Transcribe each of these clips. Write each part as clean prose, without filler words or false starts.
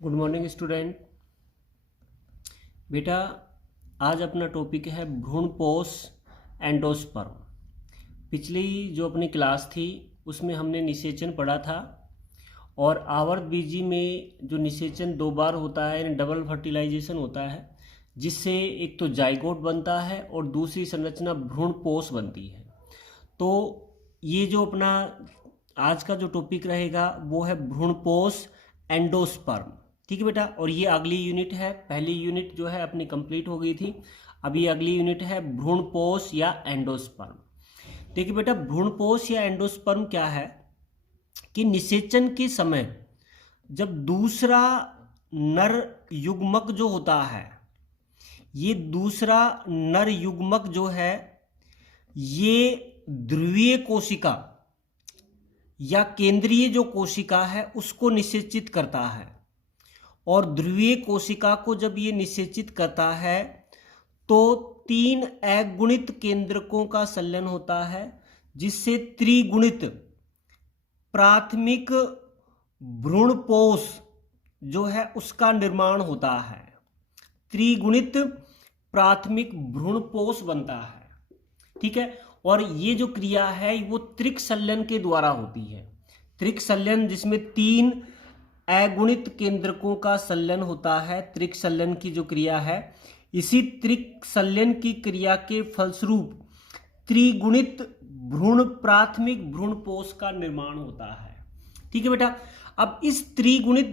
Good morning student. बेटा, आज अपना टॉपिक है भ्रूणपोष एंडोस्पर्म। पिछली जो अपनी क्लास थी उसमें हमने निषेचन पढ़ा था और आवर्त बीजी में जो निषेचन 2 बार होता है यानी डबल फर्टिलाइजेशन होता है, जिससे एक तो जाइगोट बनता है और दूसरी संरचना भ्रूणपोष बनती है। तो ये जो अपना आज का जो टॉपिक रहेगा वो है भ्रूणपोष एंडोस्पर्म। ठीक है बेटा, और ये अगली यूनिट है। पहली यूनिट जो है अपनी कंप्लीट हो गई थी, अभी अगली यूनिट है भ्रूणपोष या एंडोस्पर्म। देखिए बेटा, भ्रूणपोष या एंडोस्पर्म क्या है कि निषेचन के समय जब दूसरा नर युग्मक जो होता है, ये दूसरा नर युग्मक जो है ये ध्रुवीय कोशिका या केंद्रीय जो कोशिका है उसको निषेचित करता है, और ध्रुवीय कोशिका को जब ये निषेचित करता है तो 3 अगुणित केंद्रकों का संलयन होता है, जिससे त्रिगुणित प्राथमिक भ्रूणपोष जो है उसका निर्माण होता है। त्रिगुणित प्राथमिक भ्रूणपोष बनता है। ठीक है, और ये जो क्रिया है वो त्रिक संलयन के द्वारा होती है। त्रिक संलयन जिसमें 3 अगुणित केंद्रकों का संलयन होता है, त्रिक संलयन की जो क्रिया है, इसी त्रिक संलयन की क्रिया के फलस्वरूप त्रिगुणित भ्रूण प्राथमिक भ्रूणपोष का निर्माण होता है। ठीक है बेटा, अब इस त्रिगुणित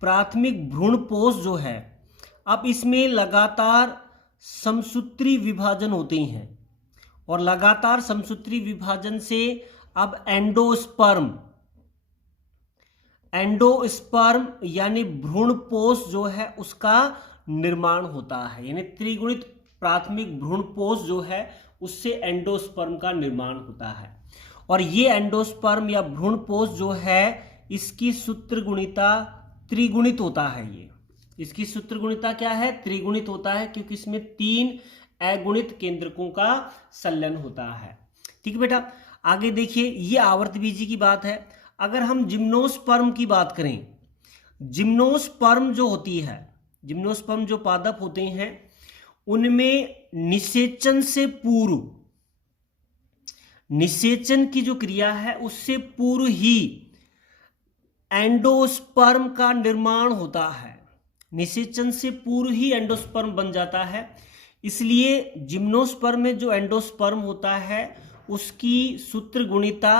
प्राथमिक भ्रूणपोष जो है, अब इसमें लगातार समसूत्री विभाजन होते हैं, और लगातार समसूत्री विभाजन से अब एंडोस्पर्म यानी भ्रूणपोष जो है उसका निर्माण होता है। यानी त्रिगुणित प्राथमिक भ्रूणपोष जो है उससे एंडोस्पर्म का निर्माण होता है। और ये एंडोस्पर्म या भ्रूणपोष जो है इसकी सूत्रगुणिता त्रिगुणित होता है। ये इसकी सूत्रगुणिता क्या है? त्रिगुणित होता है, क्योंकि इसमें 3 अगुणित केंद्रकों का संलयन होता है। ठीक है बेटा, आगे देखिए, ये आवर्तबीजी की बात है। अगर हम जिम्नोस्पर्म की बात करें, जिम्नोस्पर्म जो होती है, जिम्नोस्पर्म जो पादप होते हैं उनमें निषेचन से पूर्व, निषेचन की जो क्रिया है उससे पूर्व ही एंडोस्पर्म का निर्माण होता है। निषेचन से पूर्व ही एंडोस्पर्म बन जाता है। इसलिए जिम्नोस्पर्म में जो एंडोस्पर्म होता है उसकी सूत्रगुणिता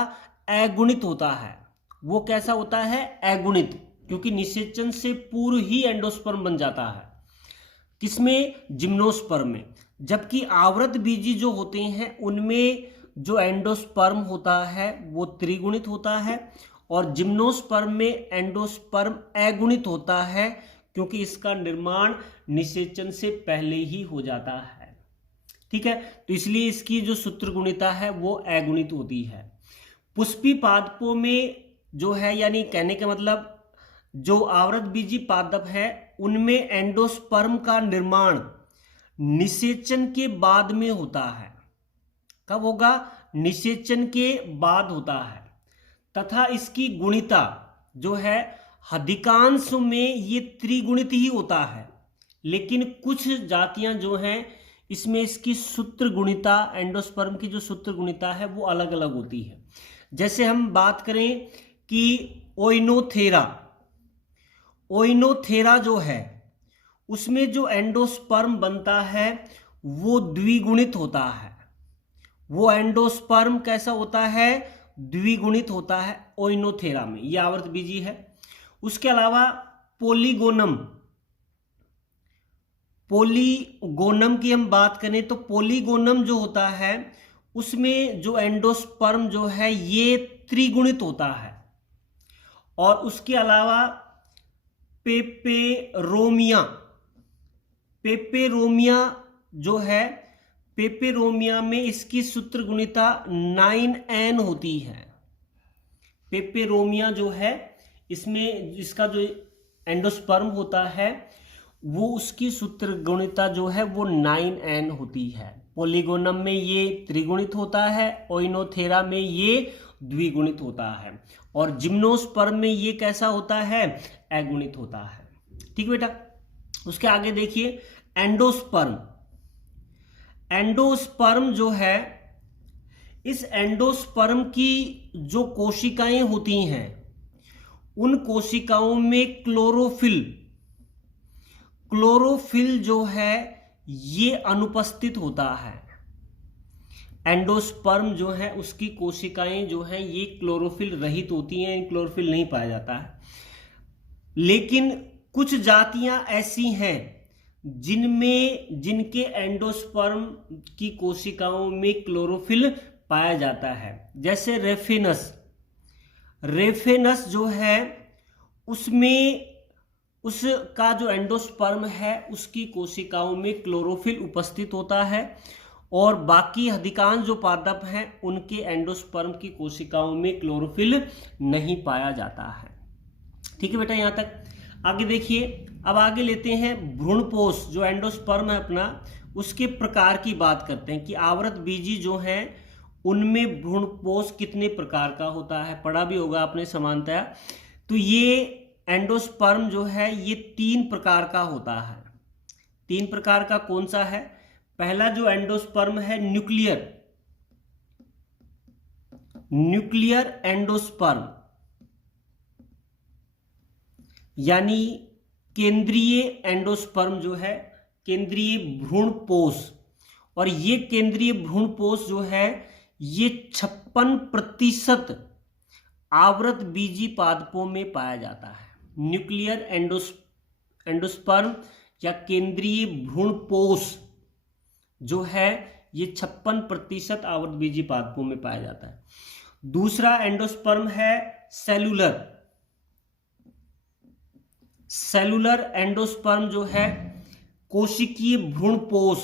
अगुणित होता है। वो कैसा होता है? अगुणित, क्योंकि निषेचन से पूर्व ही एंडोस्पर्म बन जाता है। किसमें? जिम्नोस्पर्म में। जबकि आवृत बीजी जो होते हैं उनमें जो एंडोस्पर्म होता है वो त्रिगुणित होता है, और जिम्नोस्पर्म में एंडोस्पर्म अगुणित होता है, क्योंकि इसका निर्माण निषेचन से पहले ही हो जाता है। ठीक है, तो इसलिए इसकी जो सूत्रगुणिता है वो अगुणित होती है। पुष्पी पादपों में जो है, यानी कहने का मतलब जो आवृत बीजी पादप है उनमें एंडोस्पर्म का निर्माण निषेचन के बाद में होता है। कब होगा? निषेचन के बाद होता है। तथा इसकी गुणिता जो है अधिकांश में ये त्रिगुणित ही होता है, लेकिन कुछ जातियां जो हैं इसमें इसकी सूत्रगुणिता, एंडोस्पर्म की जो सूत्रगुणिता है वो अलग अलग होती है। जैसे हम बात करें कि ओइनोथेरा जो है उसमें जो एंडोस्पर्म बनता है वो द्विगुणित होता है। वो एंडोस्पर्म कैसा होता है? द्विगुणित होता है ओइनोथेरा में। ये आवर्त बीजी है। उसके अलावा पोलीगोनम की हम बात करें तो पोलीगोनम जो होता है उसमें जो एंडोस्पर्म जो है ये त्रिगुणित होता है। और उसके अलावा पेपेरोमिया जो है, पेपेरोमिया में इसकी सूत्रगुणिता 9n होती है। पेपेरोमिया जो है इसमें इसका जो एंडोस्पर्म होता है वो उसकी सूत्रगुणिता जो है वो 9n होती है। पोलीगोनम में ये त्रिगुणित होता है, ओइनोथेरा में ये द्विगुणित होता है, और जिम्नोस्पर्म में ये कैसा होता है? अगुणित होता है। ठीक है बेटा। उसके आगे देखिए एंडोस्पर्म। एंडोस्पर्म जो है, इस एंडोस्पर्म की जो कोशिकाएं होती हैं उन कोशिकाओं में क्लोरोफिल जो है ये अनुपस्थित होता है। एंडोस्पर्म जो है उसकी कोशिकाएं जो हैं ये क्लोरोफिल रहित होती हैं, क्लोरोफिल नहीं पाया जाता है। लेकिन कुछ जातियां ऐसी हैं जिनके एंडोस्पर्म की कोशिकाओं में क्लोरोफिल पाया जाता है, जैसे रेफेनस जो है उसका जो एंडोस्पर्म है उसकी कोशिकाओं में क्लोरोफिल उपस्थित होता है, और बाकी अधिकांश जो पादप हैं उनके एंडोस्पर्म की कोशिकाओं में क्लोरोफिल नहीं पाया जाता है। ठीक है बेटा, यहां तक। आगे देखिए, अब आगे लेते हैं भ्रूणपोष। जो एंडोस्पर्म है अपना, उसके प्रकार की बात करते हैं कि आवृतबीजी जो हैं उनमें भ्रूणपोष कितने प्रकार का होता है, पढ़ा भी होगा आपने समानतया। तो ये एंडोस्पर्म जो है ये 3 प्रकार का होता है। 3 प्रकार का कौन सा है? पहला जो एंडोस्पर्म है न्यूक्लियर एंडोस्पर्म, यानी केंद्रीय एंडोस्पर्म जो है, केंद्रीय भ्रूणपोष। और ये केंद्रीय भ्रूणपोष जो है ये 56% आवृतबीजी पादपों में पाया जाता है। न्यूक्लियर एंडोस्पर्म या केंद्रीय भ्रूणपोष जो है ये 56% आवृतबीजी पादपों में पाया जाता है। दूसरा एंडोस्पर्म है सेलुलर एंडोस्पर्म जो है कोशिकीय भ्रूणपोष,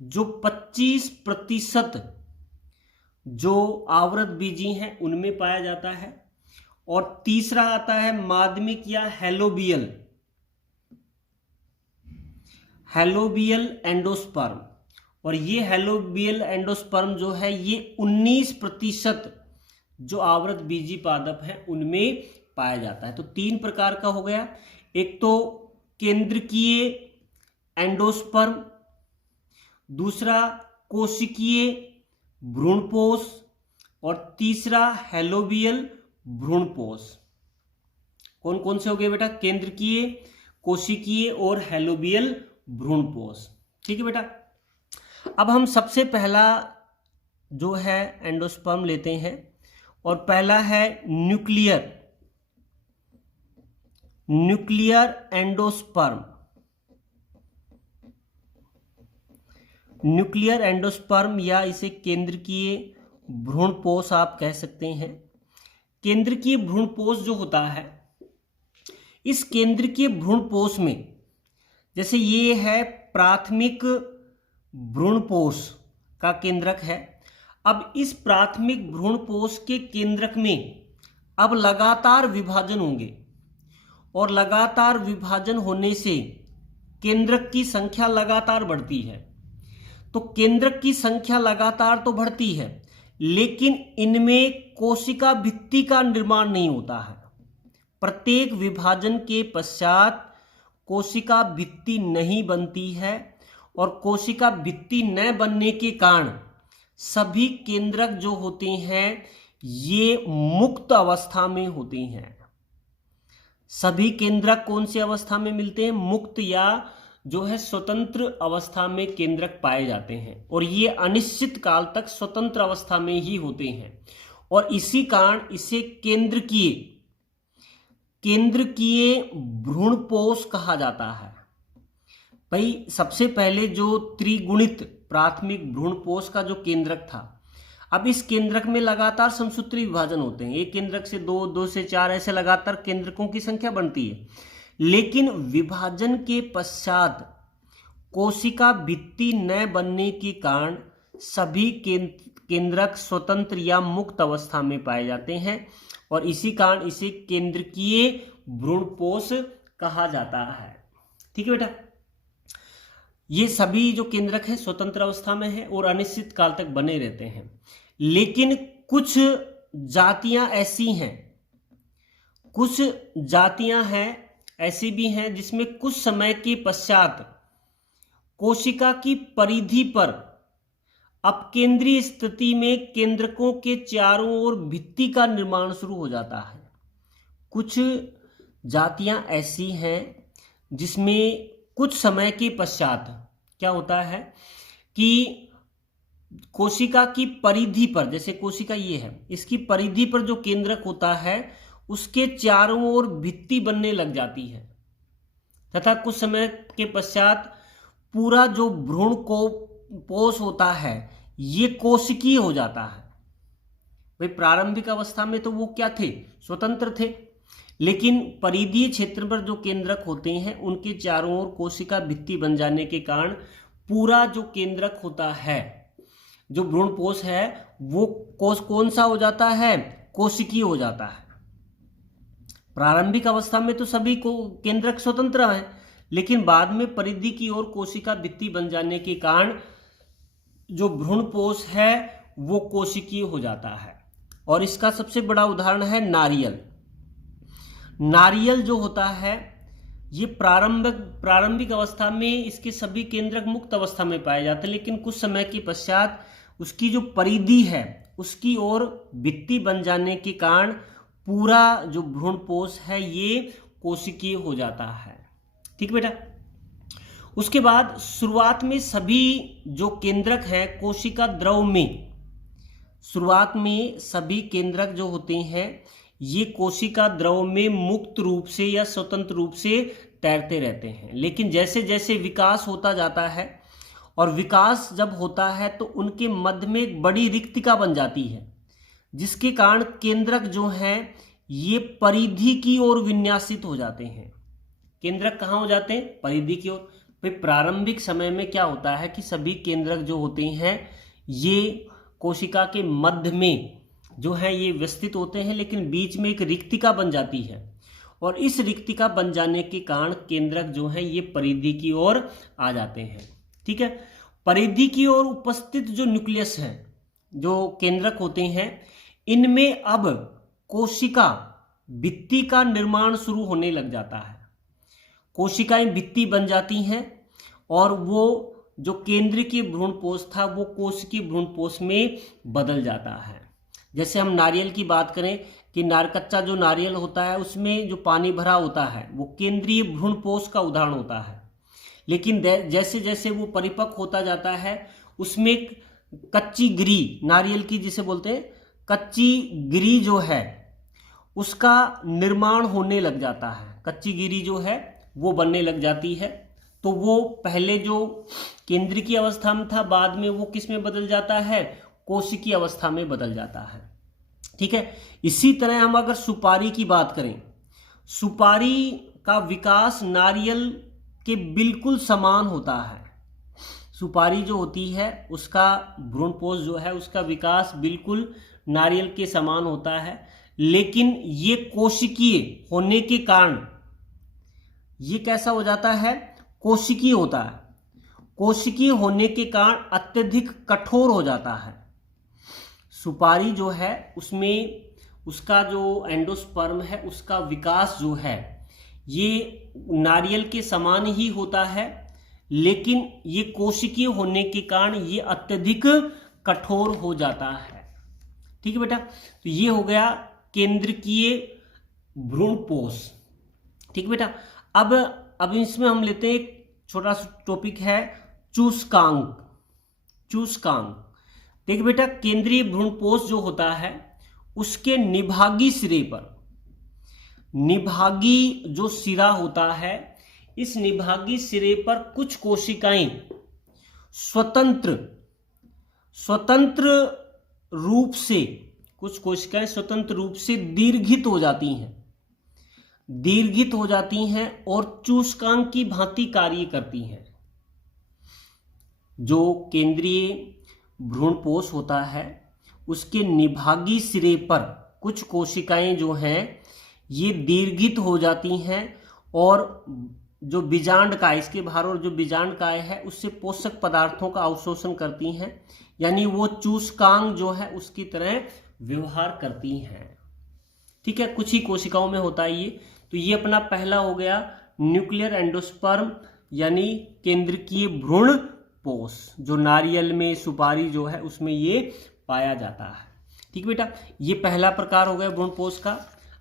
जो 25% जो आवृतबीजी हैं उनमें पाया जाता है। और तीसरा आता है माध्यमिक या हेलोबियल एंडोस्पर्म, और ये हेलोबियल एंडोस्पर्म जो है ये 19% जो आवृतबीजी पादप हैं उनमें पाया जाता है। तो 3 प्रकार का हो गया, एक तो केंद्रकीय एंडोस्पर्म, दूसरा कोशिकीय भ्रूणपोष, और तीसरा हेलोबियल भ्रूणपोष। कौन कौन से हो गए बेटा? केंद्रकीय, कोशिकीय और हेलोबियल भ्रूणपोष। ठीक है बेटा। अब हम सबसे पहला जो है एंडोस्पर्म लेते हैं, और पहला है न्यूक्लियर एंडोस्पर्म। न्यूक्लियर एंडोस्पर्म या इसे केंद्रकीय भ्रूणपोष आप कह सकते हैं। केंद्रकीय भ्रूणपोष जो होता है, इस केंद्रकीय भ्रूणपोष में जैसे ये है प्राथमिक भ्रूणपोष का केंद्रक है। अब इस प्राथमिक भ्रूणपोष के केंद्रक में अब लगातार विभाजन होंगे, और लगातार विभाजन होने से केंद्रक की संख्या लगातार बढ़ती है। तो केंद्रक की संख्या लगातार तो बढ़ती है, लेकिन इनमें कोशिका भित्ति का निर्माण नहीं होता है। प्रत्येक विभाजन के पश्चात कोशिका भित्ति नहीं बनती है, और कोशिका भित्ति न बनने के कारण सभी केंद्रक जो होते हैं ये मुक्त अवस्था में होते हैं। सभी केंद्रक कौन सी अवस्था में मिलते हैं? मुक्त या जो है स्वतंत्र अवस्था में केंद्रक पाए जाते हैं, और ये अनिश्चित काल तक स्वतंत्र अवस्था में ही होते हैं। और इसी कारण इसे केंद्रकीय भ्रूणपोष कहा जाता है। भाई सबसे पहले जो त्रिगुणित प्राथमिक भ्रूणपोष का जो केंद्रक था, अब इस केंद्रक में लगातार समसूत्री विभाजन होते हैं। एक केंद्रक से 2, 2 से 4 ऐसे लगातार केंद्रकों की संख्या बढ़ती है। लेकिन विभाजन के पश्चात कोशिका भित्ति न बनने के कारण सभी केंद्रक स्वतंत्र या मुक्त अवस्था में पाए जाते हैं, और इसी कारण इसे केंद्रकीय भ्रूणपोष कहा जाता है। ठीक है बेटा। ये सभी जो केंद्रक हैं स्वतंत्र अवस्था में हैं और अनिश्चित काल तक बने रहते हैं। लेकिन कुछ जातियां ऐसी हैं ऐसी भी हैं जिसमें कुछ समय के पश्चात कोशिका की परिधि पर अपकेंद्रीय स्थिति में केंद्रकों के चारों ओर भित्ति का निर्माण शुरू हो जाता है। कुछ जातियां ऐसी हैं जिसमें कुछ समय के पश्चात क्या होता है कि कोशिका की परिधि पर, जैसे कोशिका ये है, इसकी परिधि पर जो केंद्रक होता है उसके चारों ओर भित्ति बनने लग जाती है तथा कुछ समय के पश्चात पूरा जो भ्रूण को कोश होता है ये कोशिकीय हो जाता है। भाई प्रारंभिक अवस्था में तो वो क्या थे, स्वतंत्र थे, लेकिन परिधीय क्षेत्र पर जो केंद्रक होते हैं उनके चारों ओर कोशिका भित्ति बन जाने के कारण पूरा जो केंद्रक होता है, जो भ्रूणपोष है, वो कोश कौन सा हो जाता है, कोशिकीय हो जाता है। प्रारंभिक अवस्था में तो सभी को केंद्रक स्वतंत्र है, लेकिन बाद में परिधि की ओर कोशिका भित्ति बन जाने के कारण जो भ्रूणपोष है वो कोशिकीय हो जाता है। और इसका सबसे बड़ा उदाहरण है नारियल। नारियल जो होता है ये प्रारंभिक अवस्था में इसके सभी केंद्रक मुक्त अवस्था में पाए जाते हैं, लेकिन कुछ समय के पश्चात उसकी जो परिधि है उसकी ओर भित्ति बन जाने के कारण पूरा जो भ्रूणपोष है ये कोशिकीय हो जाता है। ठीक बेटा। उसके बाद शुरुआत में सभी जो केंद्रक हैं कोशिका द्रव में, शुरुआत में सभी केंद्रक जो होते हैं ये कोशिका द्रव में मुक्त रूप से या स्वतंत्र रूप से तैरते रहते हैं, लेकिन जैसे जैसे विकास होता जाता है और विकास जब होता है तो उनके मध्य में एक बड़ी रिक्तिका बन जाती है, जिसके कारण केंद्रक जो हैं ये परिधि की ओर विन्यासित हो जाते हैं। केंद्रक कहाँ हो जाते हैं, परिधि की ओर। भाई प्रारंभिक समय में क्या होता है कि सभी केंद्रक जो होते हैं ये कोशिका के मध्य में जो है ये व्यवस्थित होते हैं, लेकिन बीच में एक रिक्तिका बन जाती है और इस रिक्तिका बन जाने के कारण केंद्रक जो है ये परिधि की ओर आ जाते हैं। ठीक है। परिधि की ओर उपस्थित जो न्यूक्लियस है, जो केंद्रक होते हैं, इनमें अब कोशिका भित्ति का निर्माण शुरू होने लग जाता है। कोशिकाएं भित्ति बन जाती हैं और वो जो केंद्रीय भ्रूणपोष था वो कोशिकीय भ्रूणपोष में बदल जाता है। जैसे हम नारियल की बात करें कि कच्चा जो नारियल होता है उसमें जो पानी भरा होता है वो केंद्रीय भ्रूणपोष का उदाहरण होता है, लेकिन जैसे जैसे वो परिपक्व होता जाता है उसमें कच्ची गिरी, नारियल की जिसे बोलते हैं कच्ची गिरी जो है उसका निर्माण होने लग जाता है। कच्ची गिरी जो है वो बनने लग जाती है, तो वो पहले जो केंद्रीय की अवस्था में था बाद में वो किस में बदल जाता है, कोशिकीय अवस्था में बदल जाता है। ठीक है। इसी तरह हम अगर सुपारी की बात करें, सुपारी का विकास नारियल के बिल्कुल समान होता है। सुपारी जो होती है उसका भ्रूणपोष जो है उसका विकास बिल्कुल नारियल के समान होता है, लेकिन ये कोशिकीय होने के कारण ये कैसा हो जाता है, कोशिकीय होता है। कोशिकीय होने के कारण अत्यधिक कठोर हो जाता है। सुपारी जो है उसमें उसका जो एंडोस्पर्म है उसका विकास जो है ये नारियल के समान ही होता है, लेकिन ये कोशिकीय होने के कारण ये अत्यधिक कठोर हो जाता है। ठीक है बेटा। तो ये हो गया केंद्रकीय भ्रूणपोष। ठीक है बेटा। अब इसमें हम लेते हैं एक छोटा सा टॉपिक है चूस्कांक। चूस्कांक देखिए बेटा, केंद्रीय भ्रूणपोष जो होता है उसके निभागी सिरे पर, निभागी जो सिरा होता है इस निभागी सिरे पर कुछ कोशिकाएं स्वतंत्र रूप से, कुछ कोशिकाएं स्वतंत्र रूप से दीर्घित हो जाती हैं और चूस्कांक की भांति कार्य करती हैं। जो केंद्रीय भ्रूणपोष होता है उसके निभागी सिरे पर कुछ कोशिकाएं जो हैं ये दीर्घित हो जाती हैं और जो बीजांडकाय, इसके बाहर और जो बीजांडकाय है उससे पोषक पदार्थों का अवशोषण करती हैं, यानी वो चूस्कांक जो है उसकी तरह व्यवहार करती हैं। ठीक है। कुछ ही कोशिकाओं में होता है ये। तो ये अपना पहला हो गया न्यूक्लियर एंडोस्पर्म यानी केंद्रकीय भ्रूणपोष, जो नारियल में, सुपारी जो है उसमें ये पाया जाता है। ठीक बेटा, ये पहला प्रकार हो गया भ्रूणपोष का।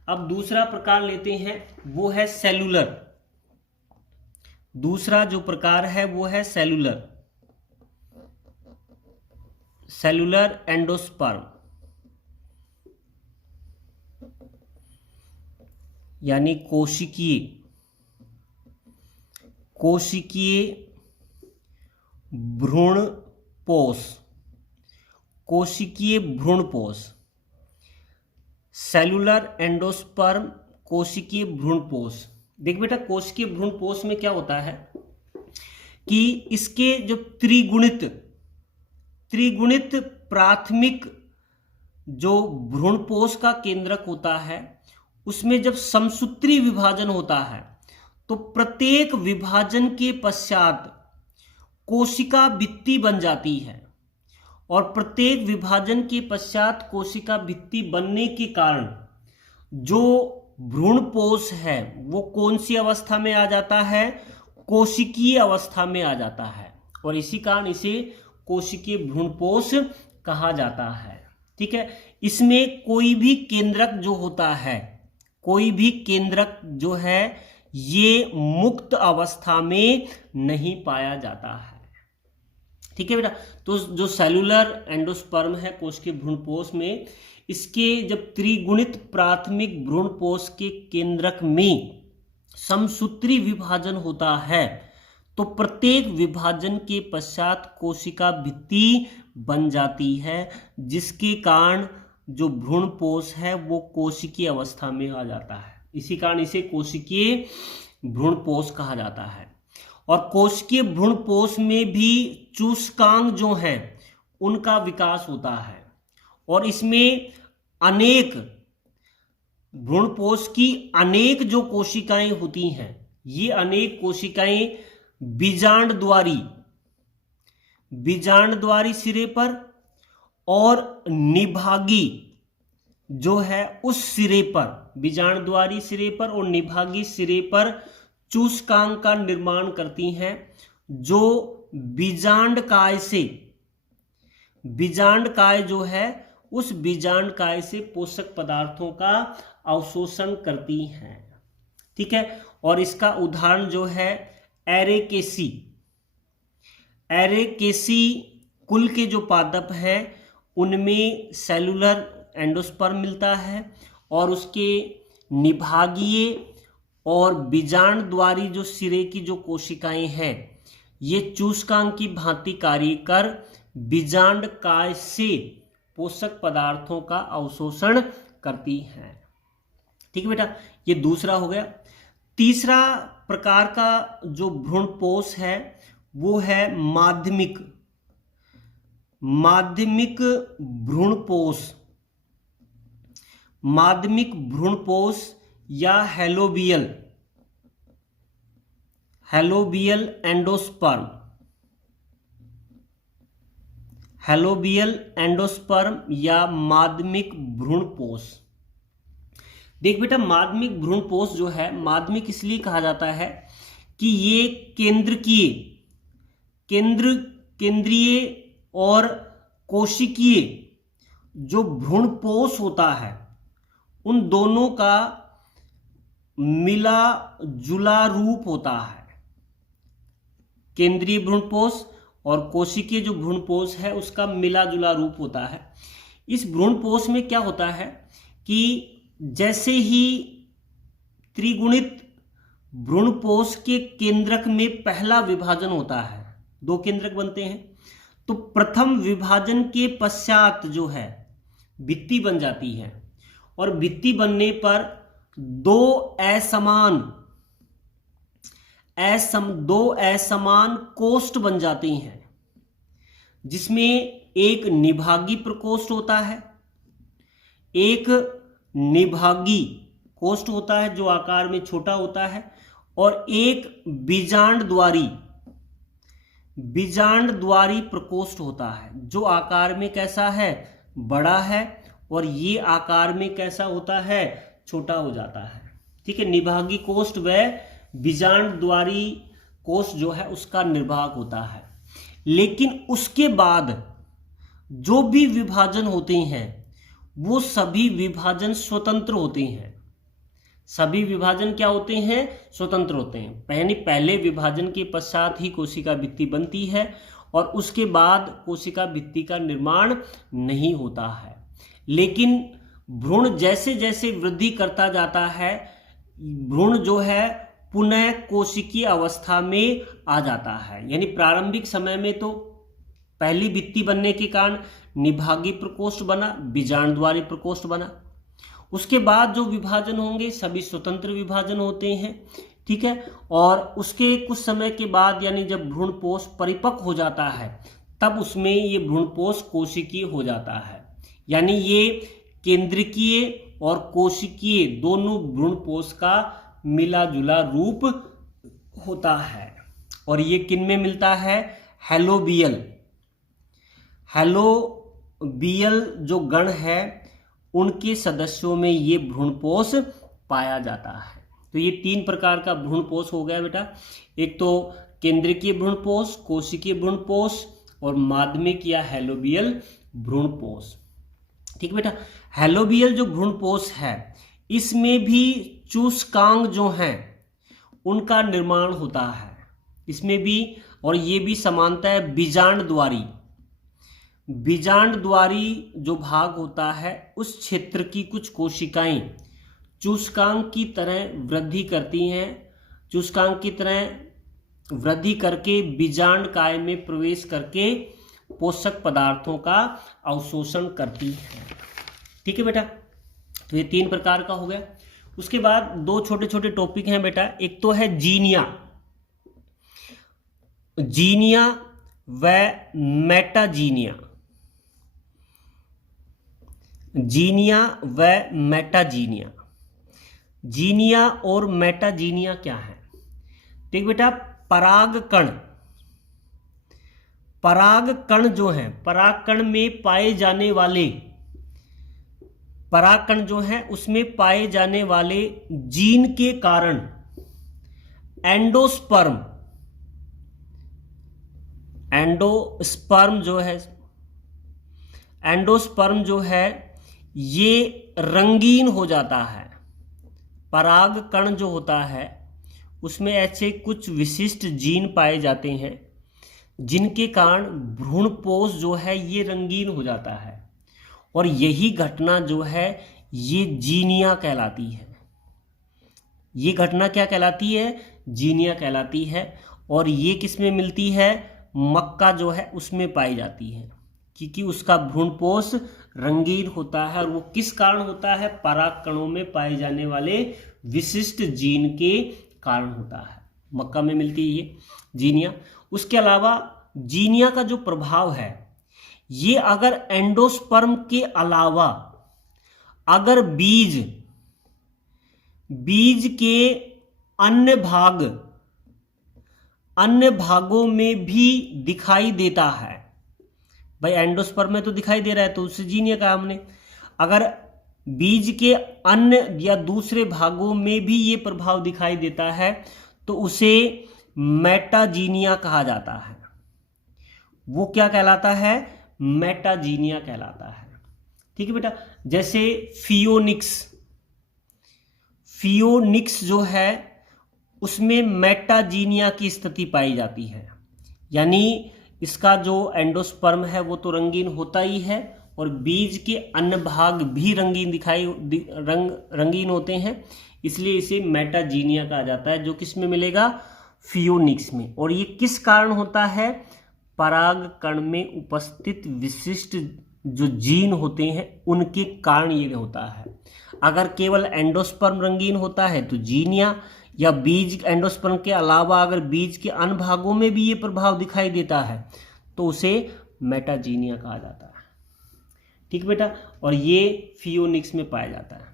अब दूसरा प्रकार लेते हैं, वो है सेलुलर। दूसरा जो प्रकार है वो है सेलुलर एंडोस्पर्म यानी कोशिकीय भ्रूणपोष। कोशिकीय भ्रूणपोष, सेलुलर एंडोस्पर्म, कोशिकीय भ्रूणपोष। देख बेटा, कोशिकीय भ्रूणपोष में क्या होता है कि इसके जो त्रिगुणित प्राथमिक जो भ्रूणपोष का केंद्रक होता है, उसमें जब समसूत्री विभाजन होता है तो प्रत्येक विभाजन के पश्चात कोशिका भित्ति बन जाती है, और प्रत्येक विभाजन के पश्चात कोशिका भित्ति बनने के कारण जो भ्रूणपोष है वो कौन सी अवस्था में आ जाता है? कोशिकीय अवस्था में आ जाता है, और इसी कारण इसे कोशिकीय भ्रूणपोष कहा जाता है। ठीक है, इसमें कोई भी केंद्रक जो होता है, कोई भी केंद्रक जो है ये मुक्त अवस्था में नहीं पाया जाता है। ठीक है बेटा, तो जो सेलुलर एंडोस्पर्म है कोशिकीय भ्रूणपोष में, इसके जब त्रिगुणित प्राथमिक भ्रूणपोष के केंद्रक में समसूत्री विभाजन होता है तो प्रत्येक विभाजन के पश्चात कोशिका भित्ति बन जाती है, जिसके कारण जो भ्रूणपोष है वो कोशिकीय अवस्था में आ जाता है। इसी कारण इसे कोशिकीय भ्रूणपोष कहा जाता है। और कोशिकीय भ्रूणपोष में भी चूस्कांग जो हैं उनका विकास होता है, और इसमें अनेक भ्रूणपोष की अनेक जो कोशिकाएं होती हैं, ये अनेक कोशिकाएं बीजांडद्वारी सिरे पर और निभागी जो है उस सिरे पर, बीजांडद्वारी सिरे पर और निभागी सिरे पर चूस्कांग का निर्माण करती हैं, जो बीजांडकाय जो है उस बीजांडकाय से पोषक पदार्थों का अवशोषण करती हैं। ठीक है, और इसका उदाहरण जो है एरेकेसी कुल के जो पादप हैं उनमें सेलुलर एंडोस्पर्म मिलता है, और उसके निभागीय और बीजांडद्वारी जो सिरे की जो कोशिकाएं हैं ये चूस्कांग की भांति कार्य कर बीजांडकाय से पोषक पदार्थों का अवशोषण करती हैं। ठीक है बेटा, ये दूसरा हो गया। तीसरा प्रकार का जो भ्रूणपोष है वो है माध्यमिक भ्रूणपोष या हेलोबियल एंडोस्पर्म या माध्यमिक भ्रूणपोष। देख बेटा, माध्यमिक भ्रूणपोष जो है, माध्यमिक इसलिए कहा जाता है कि ये केंद्रीय और कोशिकीय जो भ्रूणपोष होता है उन दोनों का मिला जुला रूप होता है। केंद्रीय भ्रूणपोष और कोशिकीय जो भ्रूणपोष है उसका मिला जुला रूप होता है। इस भ्रूणपोष में क्या होता है कि जैसे ही त्रिगुणित भ्रूणपोष के केंद्रक में पहला विभाजन होता है, दो केंद्रक बनते हैं, तो प्रथम विभाजन के पश्चात जो है भित्ति बन जाती है, और भित्ति बनने पर दो असमान कोष्ठ बन जाते हैं, जिसमें एक निभागी प्रकोष्ठ होता है, एक निभागी कोष्ठ होता है जो आकार में छोटा होता है, और एक बीजांडद्वारी प्रकोष्ठ होता है जो आकार में कैसा है? बड़ा है, और ये आकार में कैसा होता है? छोटा हो जाता है। ठीक है, निभागी कोष्ठ व बीजांड द्वारी कोष जो है उसका निर्भाग होता है। लेकिन उसके बाद जो भी विभाजन होते हैं वो सभी विभाजन स्वतंत्र होते हैं। सभी विभाजन क्या होते हैं? स्वतंत्र होते हैं। पहले विभाजन के पश्चात ही कोशिका भित्ति बनती है और उसके बाद कोशिका भित्ति का निर्माण नहीं होता है। लेकिन भ्रूण जैसे जैसे वृद्धि करता जाता है, भ्रूण जो है पुनः कोशिकीय अवस्था में आ जाता है। यानी प्रारंभिक समय में तो पहली भित्ति बनने के कारण निभागी प्रकोष्ठ बना, बीजांडद्वारी प्रकोष्ठ बना। उसके बाद जो विभाजन होंगे सभी स्वतंत्र विभाजन होते हैं, ठीक है। और उसके कुछ समय के बाद यानी जब भ्रूणपोष परिपक्व हो जाता है तब उसमें ये भ्रूणपोष कोशिकीय हो जाता है। यानी ये केंद्रकीय और कोशिकीय दोनों भ्रूणपोष का मिला जुला रूप होता है। और ये किन में मिलता है? हेलोबियल जो गण है उनके सदस्यों में ये भ्रूणपोष पाया जाता है। तो ये 3 प्रकार का भ्रूणपोष हो गया बेटा। एक तो केंद्रकीय भ्रूणपोष, कोशिकीय भ्रूणपोष और माध्यमिक या हेलोबियल भ्रूणपोष। ठीक बेटा। हेलोबियल जो भ्रूणपोष है इसमें भी चूस्कांग जो हैं उनका निर्माण होता है इसमें भी। और ये भी समानता है बीजांडद्वारी। बीजांडद्वारी जो भाग होता है उस क्षेत्र की कुछ कोशिकाएं चूस्कांग की तरह वृद्धि करती हैं। चूस्कांग की तरह वृद्धि करके बीजांड काय में प्रवेश करके पोषक पदार्थों का अवशोषण करती है। ठीक है बेटा। तो ये 3 प्रकार का हो गया। उसके बाद 2 छोटे छोटे टॉपिक हैं बेटा। एक तो है जीनिया व मेटाजीनिया। जीनिया व मेटाजीनिया। जीनिया और मेटाजीनिया क्या है? देख बेटा, परागकण जो है, परागकण में पाए जाने वाले परागकण जो है उसमें पाए जाने वाले जीन के कारण एंडोस्पर्म जो है ये रंगीन हो जाता है। परागकण जो होता है उसमें ऐसे कुछ विशिष्ट जीन पाए जाते हैं जिनके कारण भ्रूणपोष जो है ये रंगीन हो जाता है। और यही घटना जो है ये जीनिया कहलाती है। ये घटना क्या कहलाती है? जीनिया कहलाती है। और ये किस में मिलती है? मक्का जो है उसमें पाई जाती है, क्योंकि उसका भ्रूणपोष रंगीन होता है। और वो किस कारण होता है? परागकणों में पाए जाने वाले विशिष्ट जीन के कारण होता है। मक्का में मिलती है ये जीनिया। उसके अलावा जीनिया का जो प्रभाव है ये अगर एंडोस्पर्म के अलावा अगर बीज के अन्य भागों में भी दिखाई देता है। भाई एंडोस्पर्म में तो दिखाई दे रहा है तो उससे जीनिया कहा हमने। अगर बीज के अन्य या दूसरे भागों में भी ये प्रभाव दिखाई देता है तो उसे मेटाजीनिया कहा जाता है। वो क्या कहलाता है? मेटाजीनिया कहलाता है। ठीक है बेटा। जैसे फियोनिक्स जो है उसमें मेटाजीनिया की स्थिति पाई जाती है। यानी इसका जो एंडोस्पर्म है वो तो रंगीन होता ही है और बीज के अन्य भाग भी रंगीन होते हैं, इसलिए इसे मेटाजीनिया कहा जाता है। जो किस में मिलेगा? फियोनिक्स में। और ये किस कारण होता है? परागकण में उपस्थित विशिष्ट जो जीन होते हैं उनके कारण ये होता है। अगर केवल एंडोस्पर्म रंगीन होता है तो जीनिया, या बीज एंडोस्पर्म के अलावा अगर बीज के अन्य भागों में भी ये प्रभाव दिखाई देता है तो उसे मेटाजीनिया कहा जाता है। ठीक बेटा। और ये फियोनिक्स में पाया जाता है।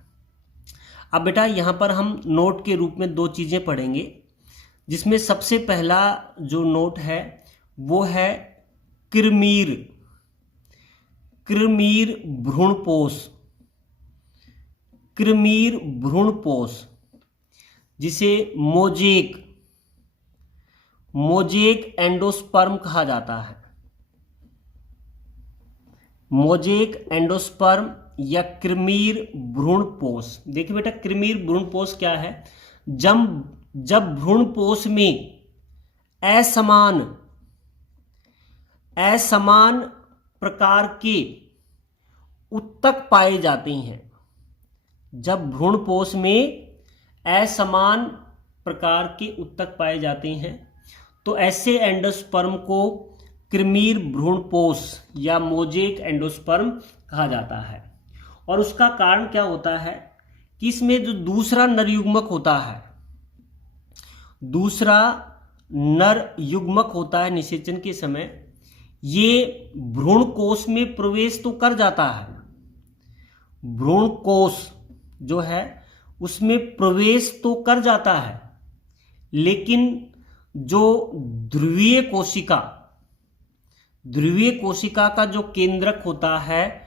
अब बेटा यहाँ पर हम नोट के रूप में 2 चीज़ें पढ़ेंगे, जिसमें सबसे पहला जो नोट है वो है कृमीर भ्रूणपोष। जिसे मोजेक एंडोस्पर्म कहा जाता है। मोजेक एंडोस्पर्म या कृमीर भ्रूणपोष। देखिए बेटा, कृमीर भ्रूणपोष क्या है? जब भ्रूणपोष में असमान प्रकार के उत्तक पाए जाते हैं, जब भ्रूणपोष में असमान प्रकार के उत्तक पाए जाते हैं, तो ऐसे एंडोस्पर्म को कृमीर भ्रूणपोष या मोजेक एंडोस्पर्म कहा जाता है। और उसका कारण क्या होता है कि इसमें जो दूसरा नर युग्मक होता है निषेचन के समय, ये भ्रूणकोश में प्रवेश तो कर जाता है, भ्रूणकोश जो है उसमें प्रवेश तो कर जाता है, लेकिन जो ध्रुवीय कोशिका का जो केंद्रक होता है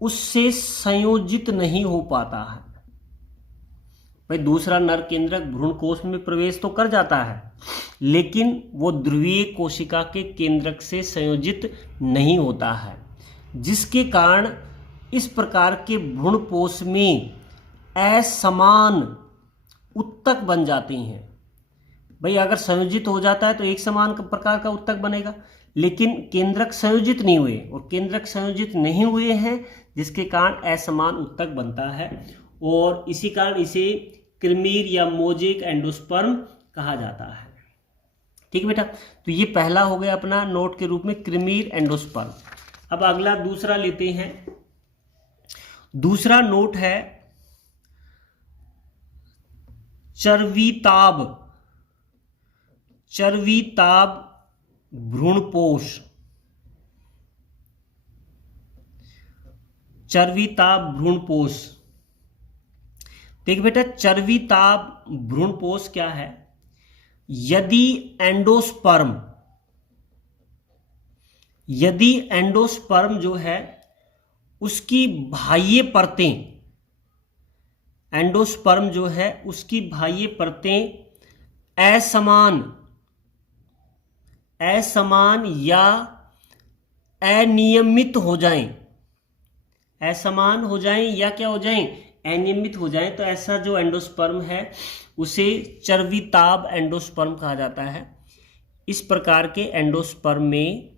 उससे संयोजित नहीं हो पाता है। भाई, दूसरा नर केंद्रक भ्रूणकोश में प्रवेश तो कर जाता है, लेकिन वो ध्रुवीय कोशिका के केंद्रक से संयोजित नहीं होता है, जिसके कारण इस प्रकार के भ्रूणपोष में असमान उत्तक बन जाते हैं। भाई, अगर संयोजित हो जाता है तो एक समान प्रकार का उत्तक बनेगा, लेकिन केंद्रक संयोजित नहीं हुए, और केंद्रक संयोजित नहीं हुए हैं, जिसके कारण असमान उत्तक बनता है, और इसी कारण इसे कृमीर या मोजेक एंडोस्पर्म कहा जाता है। ठीक है बेटा, तो ये पहला हो गया अपना नोट के रूप में कृमीर एंडोस्पर्म। अब अगला दूसरा लेते हैं। दूसरा नोट है चर्विताब भ्रूणपोष। चर्विताब भ्रूणपोष। देख बेटा, चर्विताब भ्रूणपोष क्या है? यदि एंडोस्पर्म जो है उसकी बाह्य परतें असमान या अनियमित हो जाएं, अनियमित हो जाएं, तो ऐसा जो एंडोस्पर्म है उसे चर्विताब एंडोस्पर्म कहा जाता है। इस प्रकार के एंडोस्पर्म में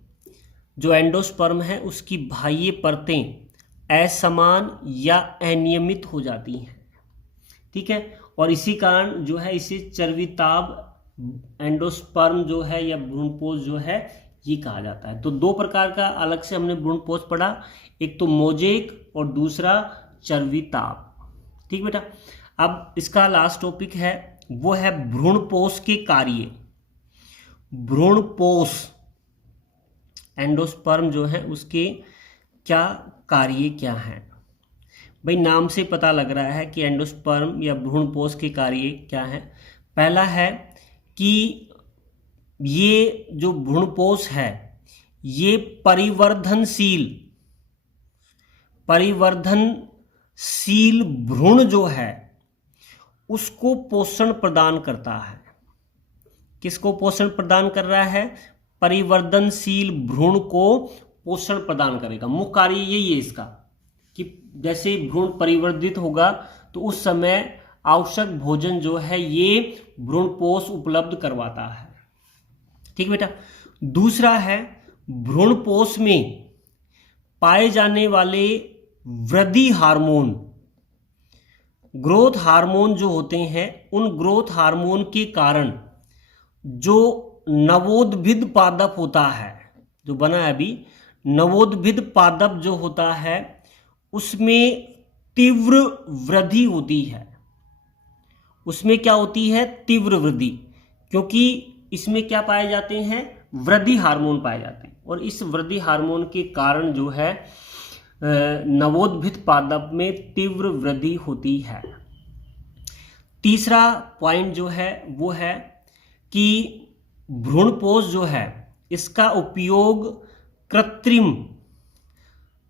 जो एंडोस्पर्म है उसकी बाह्य परतें असमान या अनियमित हो जाती हैं। ठीक है, और इसी कारण जो है इसे चर्विताब एंडोस्पर्म जो है या भ्रूणपोष जो है ये कहा जाता है। तो दो प्रकार का अलग से हमने भ्रूणपोष पढ़ा, एक तो मोजेक और दूसरा चर्विताब। ठीक बेटा, अब इसका लास्ट टॉपिक है वो है भ्रूणपोष के कार्य। भ्रूणपोष एंडोस्पर्म जो है उसके क्या कार्य क्या हैं? भाई, नाम से पता लग रहा है कि एंडोस्पर्म या भ्रूणपोष के कार्य क्या हैं। पहला है कि ये जो भ्रूणपोष है ये परिवर्धनशील भ्रूण जो है उसको पोषण प्रदान करता है। किसको पोषण प्रदान कर रहा है? परिवर्धनशील भ्रूण को पोषण प्रदान करेगा। मुख्य कार्य यही है इसका कि जैसे भ्रूण परिवर्धित होगा तो उस समय आवश्यक भोजन जो है ये भ्रूणपोष उपलब्ध करवाता है। ठीक बेटा, दूसरा है भ्रूणपोष में पाए जाने वाले वृद्धि हार्मोन, ग्रोथ हार्मोन जो होते हैं, उन ग्रोथ हार्मोन के कारण जो नवोद्भिद पादप होता है, जो बना है अभी, नवोद्भिद पादप जो होता है उसमें तीव्र वृद्धि होती है। उसमें क्या होती है? तीव्र वृद्धि, क्योंकि इसमें क्या पाए जाते हैं? वृद्धि हार्मोन पाए जाते हैं, और इस वृद्धि हार्मोन के कारण जो है नवोद्भिद पादप में तीव्र वृद्धि होती है। तीसरा पॉइंट जो है वो है कि भ्रूणपोष जो है इसका उपयोग कृत्रिम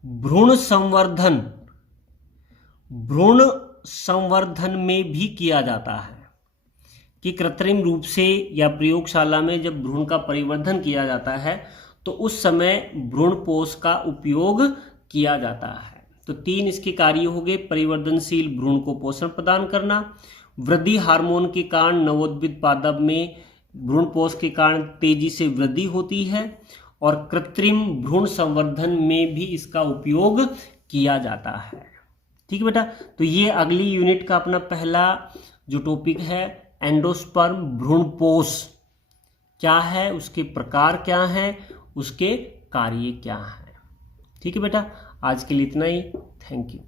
भ्रूण संवर्धन में भी किया जाता है। कि कृत्रिम रूप से या प्रयोगशाला में जब भ्रूण का परिवर्धन किया जाता है तो उस समय भ्रूणपोष का उपयोग किया जाता है। तो 3 इसके कार्य हो गए, परिवर्तनशील भ्रूण को पोषण प्रदान करना, वृद्धि हार्मोन के कारण नवोदित पादप में भ्रूणपोष के कारण तेजी से वृद्धि होती है, और कृत्रिम भ्रूण संवर्धन में भी इसका उपयोग किया जाता है। ठीक है बेटा, तो ये अगली यूनिट का अपना पहला जो टॉपिक है एंडोस्पर्म भ्रूणपोष क्या है, उसके प्रकार क्या हैं, उसके कार्य क्या हैं। ठीक है बेटा, आज के लिए इतना ही। Thank you.